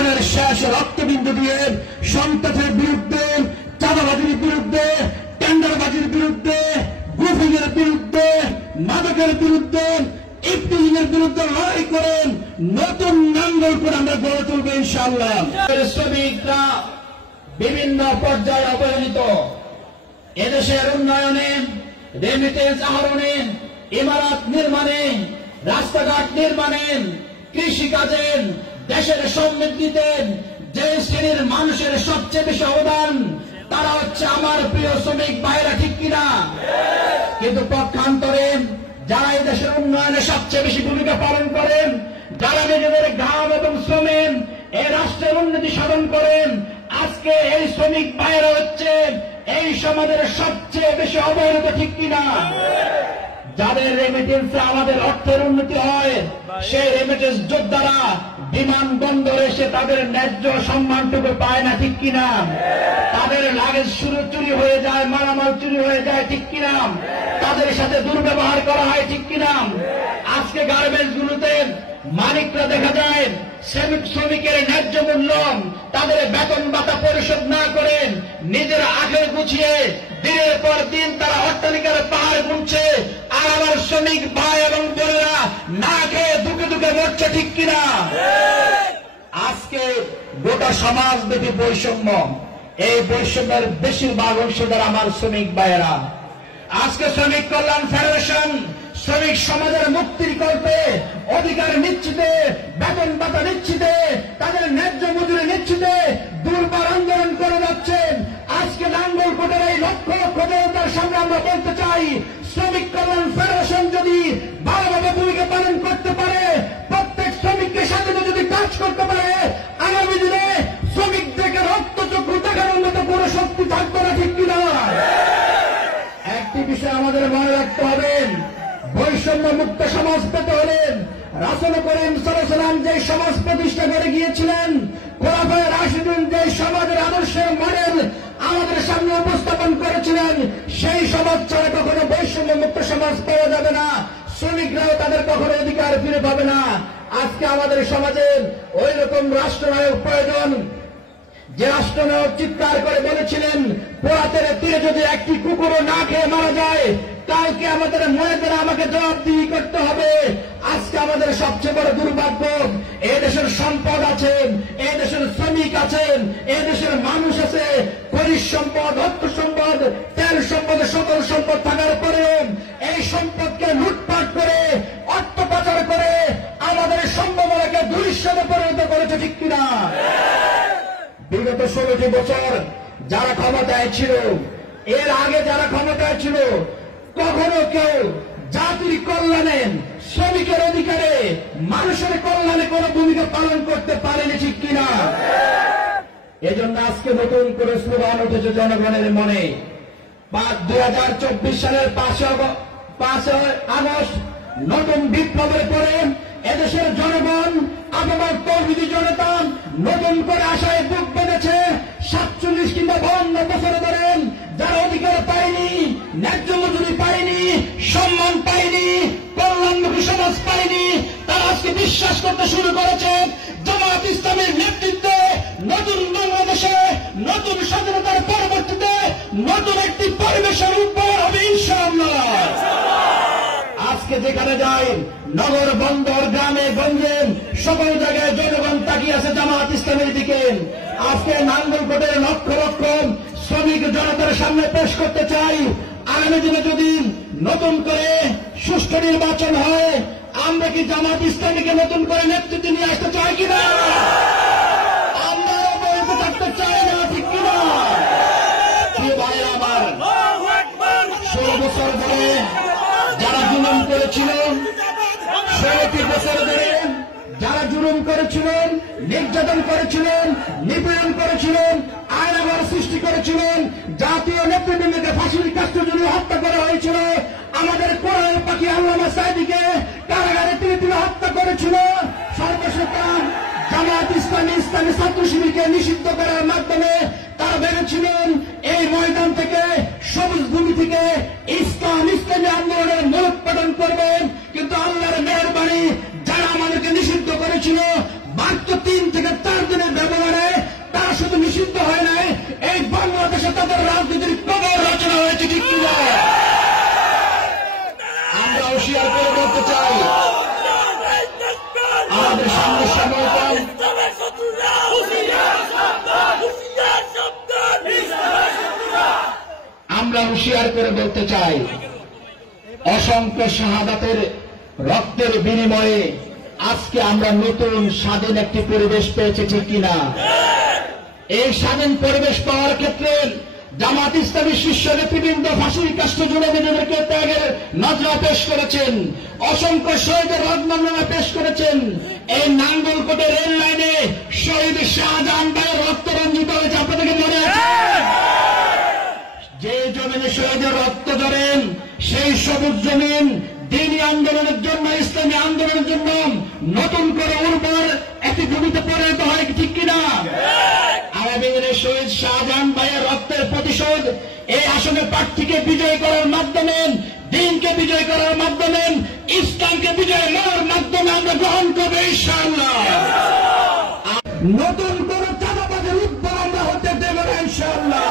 জীবনের শেষ রক্তবিন্দু দিয়ে সন্ত্রাসের বিরুদ্ধে, চাঁদাবাজির বিরুদ্ধে, টেন্ডারবাজির বিরুদ্ধে, গ্রুপিংয়ের বিরুদ্ধে, মাদকের বিরুদ্ধে, ইফটিজিং এর বিরুদ্ধে লড়াই করেন। নতুন নাঙ্গল করে আমরা গড়ে তুলব ইনশাআল্লাহ। শ্রমিকরা বিভিন্ন পর্যায়ে অবহেলিত। এদেশের উন্নয়নে, রেমিটেন্স আহরণে, ইমারত নির্মাণে, রাস্তাঘাট নির্মাণে, কৃষিকাজে, দেশের সমৃদ্ধিতে যে শ্রেণীর মানুষের সবচেয়ে বেশি অবদান, তারা হচ্ছে আমার প্রিয় শ্রমিক ভাইরা, ঠিক কিনা? কিন্তু পক্ষান্তরে যারা এই দেশের উন্নয়নে সবচেয়ে বেশি ভূমিকা পালন করেন, যারা নিজেদের ঘাম এবং শ্রমে এই রাষ্ট্রের উন্নতি সাধন করেন, আজকে এই শ্রমিক ভাইরা হচ্ছে এই সমাজের সবচেয়ে বেশি অবহেলিত, ঠিক কিনা? যাদের রেমিটেন্সে আমাদের অর্থের উন্নতি হয়, সেই রেমিটেন্স যোদ্ধারা বিমানবন্দরে এসে তাদের ন্যায্য সম্মানটুকু পায় না, ঠিক কিনা? তাদের লাগেজ চুরি হয়ে যায়, মালামাল চুরি হয়ে যায়, ঠিক কিনা? তাদের সাথে দুর্ব্যবহার করা হয়, ঠিক কিনা? আজকে গার্মেন্টস গুলোতে মালিকরা দেখা যায় শ্রমিকের ন্যায্য মূল্য, তাদের বেতন ভাতা পরিশোধ না করেন নিজের আখের গুছিয়ে দিনের পর দিন তারা অট্টালিকার পাহাড় গুনছে, আর আমার শ্রমিক ভাই এবং বোনেরা না খেয়ে দুঃখে দুঃখে মরছে, ঠিক কিনা? আজকে গোটা সমাজব্যাপী বৈষম্য, এই বৈষম্যের বেশিরভাগ অংশীদার আমার শ্রমিক ভাইয়েরা। আজকে শ্রমিক কল্যাণ ফেডারেশন শ্রমিক সমাজের মুক্তির কল্পে, অধিকার নিশ্চিতে, বেতন ভাতা নিশ্চিতে, তাদের ন্যায্য মজুরি নিশ্চিতে দুর্বার আন্দোলন করে যাচ্ছেন। আজকে নাঙ্গলকোটের এই লক্ষ লক্ষ জনতার সামনে আমরা বলতে চাই, শ্রমিক কল্যাণ ফেডারেশন যদি ভালোভাবে ভূমিকা পালন করতে পারে, প্রত্যেক শ্রমিককে সাথে যদি কাজ করতে পারে, আগামী দিনে শ্রমিকদেরকে রক্তচক্ষু দেখানোর মতো কোনো শক্তি থাকবে না, ঠিক কিনা? একটি বিষয় আমাদের মনে রাখতে হবে, বৈষম্য মুক্ত সমাজ পেতে হলেন রাসূল করিম সাল্লাল্লাহু আলাইহি ওয়াসাল্লাম যে সমাজ প্রতিষ্ঠা করে গিয়েছিলেন, খোলাফায়ে রাশিদুন যে সমাজের আদর্শের মডেল আমাদের সামনে উপস্থাপন করেছিলেন, সেই সমাজ ছাড়া কখনো বৈষম্য মুক্ত সমাজ পাওয়া যাবে না, শ্রমিকরাও তাদের কখনো অধিকার ফিরে পাবে না। আজকে আমাদের সমাজে ওই রকম রাষ্ট্রনায়ক প্রয়োজন, যে রাষ্ট্রনায়ক চিৎকার করে বলেছিলেন, পোড়াতের তীরে যদি একটি কুকুরও না খেয়ে মারা যায়, কালকে আমাদের মনেদের আমাকে জবাবদিহি করতে হবে। আজকে আমাদের সবচেয়ে বড় দুর্ভাগ্য, এই দেশের সম্পদ আছেন, এই দেশের শ্রমিক আছেন, এই দেশের মানুষ আছে, খনিজ সম্পদ, অর্থ সম্পদ, তেল সম্পদ, সকল সম্পদ থাকার পরেও এই সম্পদকে লুটপাট করে, অর্থ পাচার করে আমাদের সম্ভাবনাকে দুঃসাথে পরিণত করেছে, ঠিক কিনা? বিগত 16টি বছর যারা ক্ষমতায় ছিল, এর আগে যারা ক্ষমতায় ছিল, কখনো কেউ জাতির কল্যাণে, শ্রমিকের অধিকারে, মানুষের কল্যাণে কোন ভূমিকা পালন করতে পারেনি, ঠিক কিনা? এজন্য আজকে নতুন করে স্লোগান উঠেছে জনগণের মনে। 2024 সালের 5 আগস্ট নতুন বিপ্লবের পরে এদেশের জনগণ, আপামর তৌহিদি জনতা নতুন করে আশায় বুক বেঁধেছে। 47 কিংবা 52 বছর ধরে যারা অধিকার পায়নি, ন্যায্য মজুরি পায়নি, সম্মান পায়নি, কল্যাণমুখী সমাজ পায়নি, তারা আজকে বিশ্বাস করতে শুরু করেছে জামায়াত ইসলামের নেতৃত্বে নতুন বাংলাদেশে, নতুন স্বাধীনতার পরবর্তীতে নতুন একটি পরিবেশের উদ্ভব হবে ইনশাআল্লাহ। আজকে যেখানে যাই, নগর বন্দর, গ্রামে গঞ্জে, সকল জায়গায় জনগণ তাকিয়ে আছে জামায়াত ইসলামের দিকে। আজকে নাঙ্গলকোটের লক্ষ লক্ষ শ্রমিক জনতার সামনে পেশ করতে চাই, আগামী দিনে যদি নতুন করে সুষ্ঠু নির্বাচন হয়, আমরা কি জামায়াত ইসলামীকে নতুন করে নেতৃত্ব নিয়ে আসতে চাই কিনা? আমরা বলতে থাকতে চাই না, ঠিক কিনা? ভাই আমার 16 বছর ধরে যারা জুলুম করেছিলেন, 16টি বছর ধরে যারা জুলুম করেছিলেন, নির্যাতন করেছিলেন, নিপীড়ন করেছিলেন, আইনাগর সৃষ্টি করেছিলেন, জাতীয় নেতৃবৃন্দকে ফাঁসির কাস্টে ঝুলিয়ে হত্যা করা হয়েছিল, আমাদের কোরআনের পাখি আল্লামা সাঈদীকে কারাগারে তিনি হত্যা করেছিল। সর্বশেষ জামায়াত ইসলামী ছাত্র শিবিরকে নিষিদ্ধ করার মাধ্যমে তারা ভেবেছিলেন এই ময়দান থেকে, সবুজ ভূমি থেকে ইসলামী আন্দোলনের মূলোৎপাটন করবেন, কিন্তু আল্লাহর মেহেরবানি যারা আমাদেরকে নিষিদ্ধ করেছিল, মাত্র 3 থেকে 4 দিনের করে বলতে চাই, অসংখ্য শাহাদাতের রক্তের বিনিময়ে আজকে আমরা নতুন স্বাধীন একটি পরিবেশ পেয়েছি, ঠিক কিনা? এই স্বাধীন পরিবেশ পাওয়ার ক্ষেত্রে জামাত ইসলামী শীর্ষ নেতৃবৃন্দ ফাঁসির কাষ্ঠে জুড়ে ত্যাগের নজরা পেশ করেছেন, অসংখ্য শহীদের রত্নমালা পেশ করেছেন। এই নাঙ্গলকোটে রেল লাইনে শহীদ শাহজাহান ভাইয়ের রক্ত রঞ্জিত হয়েছে, আপনাদেরকে মনে আছে? যে জমিনে শহীদের রক্ত ধরেন সেই সবুজ জমিন দ্বীনি আন্দোলনের জন্য, ইসলামী আন্দোলনের জন্য নতুন করে উর্বর একটি ভূমিতে পরিণত হয়, ঠিক কিনা? আগামী দিনে শহীদ শাহজাহান ভাইয়ের রক্তের প্রতিশোধ এই আসনে প্রার্থীকে বিজয় করার মাধ্যমে, দ্বীনকে বিজয় করার মাধ্যমে, ইসলামকে বিজয় করার মাধ্যমে আমরা গ্রহণ করবো ইনশাআল্লাহ। নতুন করে চাঁদাবাজের উদ্ভব আমরা হতে দেব না ইনশাআল্লাহ।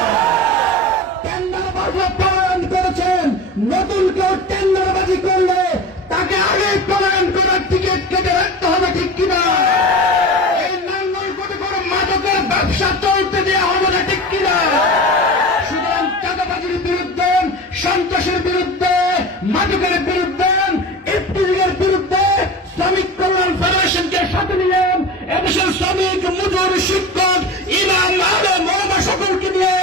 টেন্ডারবাজি প্রণয়ন করেছেন, নতুন কেউ টেন্ডারবাজি করলে তাকে আগে প্রণয়ন করার টিকিট কেটে রাখতে হবে, ঠিক কিনা? এই নাঙ্গলকোটে কোনো মাদকের ব্যবসা চলতে দেওয়া হবে না, ঠিক কিনা? সুতরাং চাঁদাবাজির বিরুদ্ধে, সন্ত্রাসের বিরুদ্ধে, মাদকের বিরুদ্ধে, ইফতিজিংয়ের বিরুদ্ধে শ্রমিক কল্যাণ ফেডারেশনকে সাথে নিয়ে এদেশের শ্রমিক, মজুর, শিক্ষক, ইমাম, আলেম, ওলামা সকলকে নিয়ে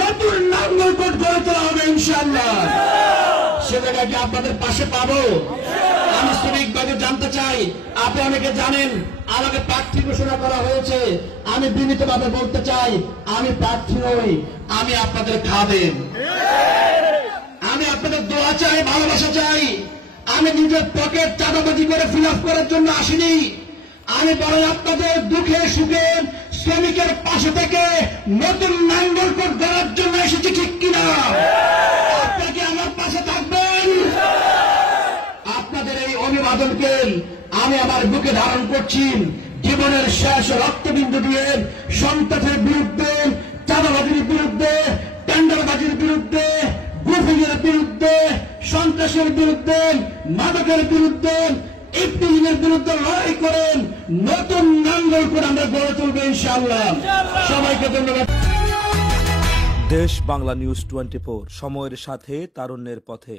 নতুন নাঙ্গলকোট গড়ে তোলা হবে ইনশাআল্লাহ। সে জায়গায় কি আপনাদের পাশে পাবো? আমি শ্রমিকভাবে জানতে চাই, আপনি অনেকে জানেন আমাকে প্রার্থী ঘোষণা করা হয়েছে। আমি বিনীতভাবে বলতে চাই, আমি প্রার্থী নই, আমি আপনাদের খাদেম। আমি আপনাদের দোয়া চাই, ভালোবাসা চাই। আমি নিজের পকেট চাঁদাবাজি করে ফিল আপ করার জন্য আসিনি। আমি বরং আপনাদের দুঃখে সুখে শ্রমিকের পাশে থেকে নতুন নাঙ্গলকোট গড়ার জন্য এসেছি, ঠিক কিনা? আপনাকে আমার পাশে থাকবেন। আপনাদের এই অভিবাদনকে আমি আমার বুকে ধারণ করছি। জীবনের শেষ রক্তবিন্দু দিয়ে সন্ত্রাসের বিরুদ্ধে, চাঁদাবাজির বিরুদ্ধে, টেন্ডারবাজির বিরুদ্ধে, গ্রুপিংয়ের বিরুদ্ধে, সন্ত্রাসের বিরুদ্ধে, মাদকের বিরুদ্ধে, ইফতিজিংয়ের বিরুদ্ধে লড়াই করেন নতুন নাঙ্গলকোট আমরা গড়ে তুলবো ইনশাআল্লাহ। সবাইকে ধন্যবাদ। দেশ বাংলা নিউজ 24, সময়ের সাথে তারুণ্যের পথে।